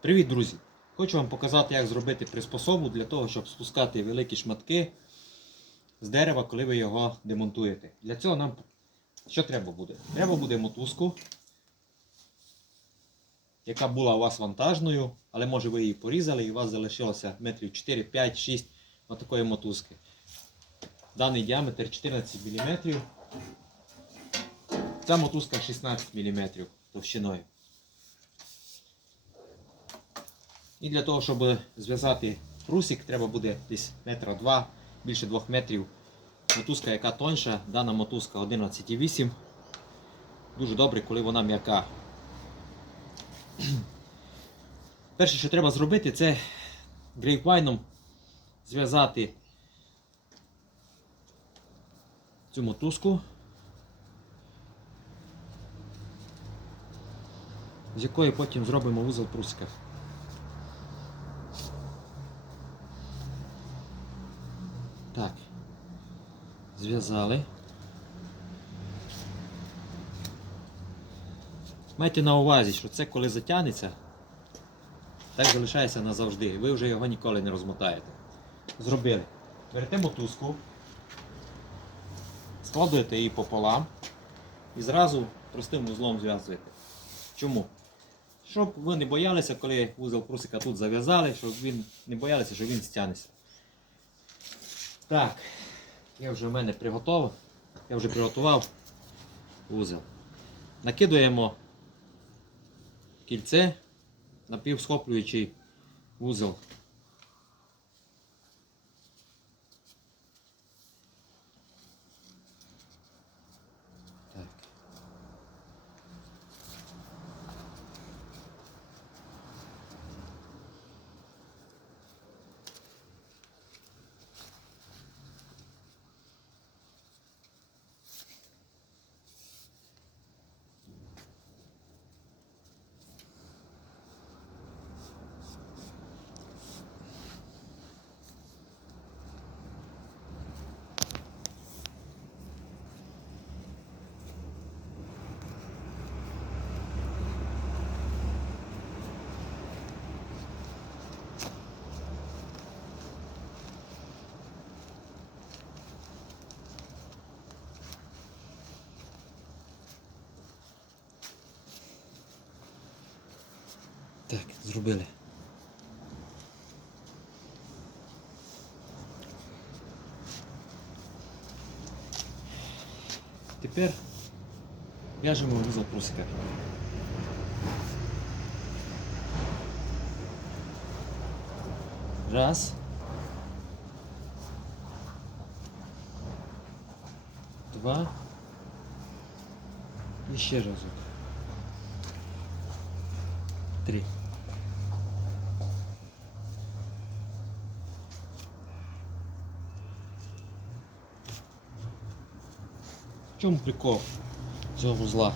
Привіт, друзі! Хочу вам показати, як зробити приспособу для того, щоб спускати великі шматки з дерева, коли ви його демонтуєте. Для цього нам що треба буде? Треба буде мотузку, яка була у вас вантажною, але може ви її порізали і у вас залишилося метрів 4, 5, 6 отакої мотузки. Даний діаметр 14 мм. Ця мотузка 16 мм товщиною. І для того, щоб зв'язати прусик, треба буде десь метра два, більше 2 метрів. Мотузка, яка тонша, дана мотузка 11,8. Дуже добре, коли вона м'яка. Перше, що треба зробити, це грейпвайном зв'язати цю мотузку, з якої потім зробимо вузол прусика. Так. Зв'язали. Майте на увазі, що це коли затягнеться, так залишається назавжди. Ви вже його ніколи не розмотаєте. Зробили. Берете мотузку, складуєте її пополам і зразу простим вузлом зв'язуєте. Чому? Щоб ви не боялися, коли вузол прусика тут зав'язали, щоб він не боялися, що він стягнеться. Так, я вже в мене приготував. Я вже приготував вузел. Накидуємо кільце, напівсхоплюючий вузел. Так, зробили. Тепер в'яжемо вузол прусика. Раз. Два. І ще разок. Три. В чому прикол цього вузла?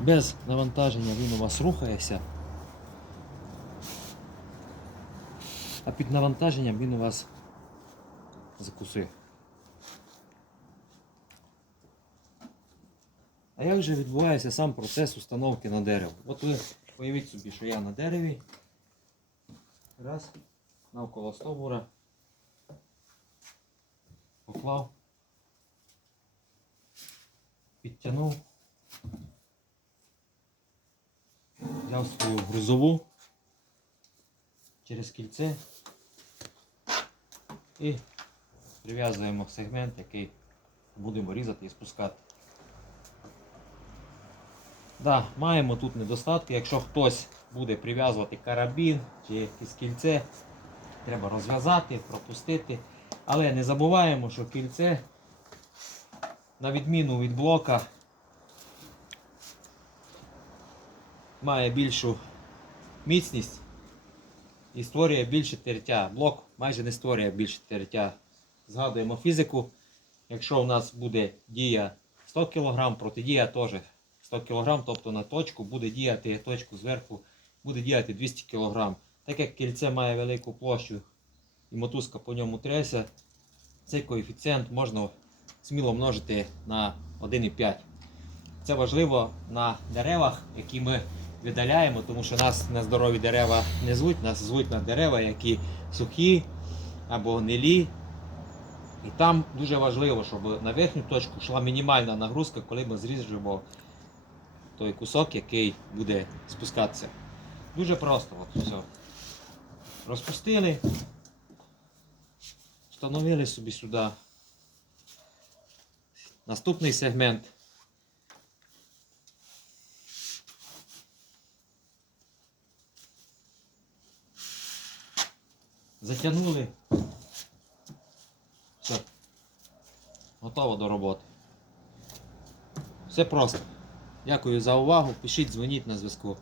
Без навантаження він у вас рухається, а під навантаженням він у вас закусує. А як же відбувається сам процес установки на дерево? От ви уявіть собі, що я на дереві. Раз, навколо стовбура. Поклав. Підтягнув. Взяв свою грузову через кільце і прив'язуємо сегмент, який будемо різати і спускати. Да, маємо тут недостатки. Якщо хтось буде прив'язувати карабін чи якесь кільце, треба розв'язати, пропустити. Але не забуваємо, що кільце, на відміну від блока, має більшу міцність і створює більше тертя. Блок майже не створює більше тертя. Згадуємо фізику. Якщо у нас буде дія 100 кг, протидія теж 100 кг, тобто на точку буде діяти точку зверху, буде діяти 200 кг. Так як кільце має велику площу і мотузка по ньому тряся, цей коефіцієнт можна сміло множити на 1,5. Це важливо на деревах, які ми видаляємо, тому що нас на здорові дерева не звуть, нас звуть на дерева, які сухі або гнилі. І там дуже важливо, щоб на верхню точку йшла мінімальна нагрузка, коли ми зріжемо той кусок, який буде спускатися. Дуже просто. От все. Розпустили, встановили собі сюди наступний сегмент. Затягнули. Все. Готово до роботи. Все просто. Дякую за увагу. Пишіть, дзвоніть на зв'язку.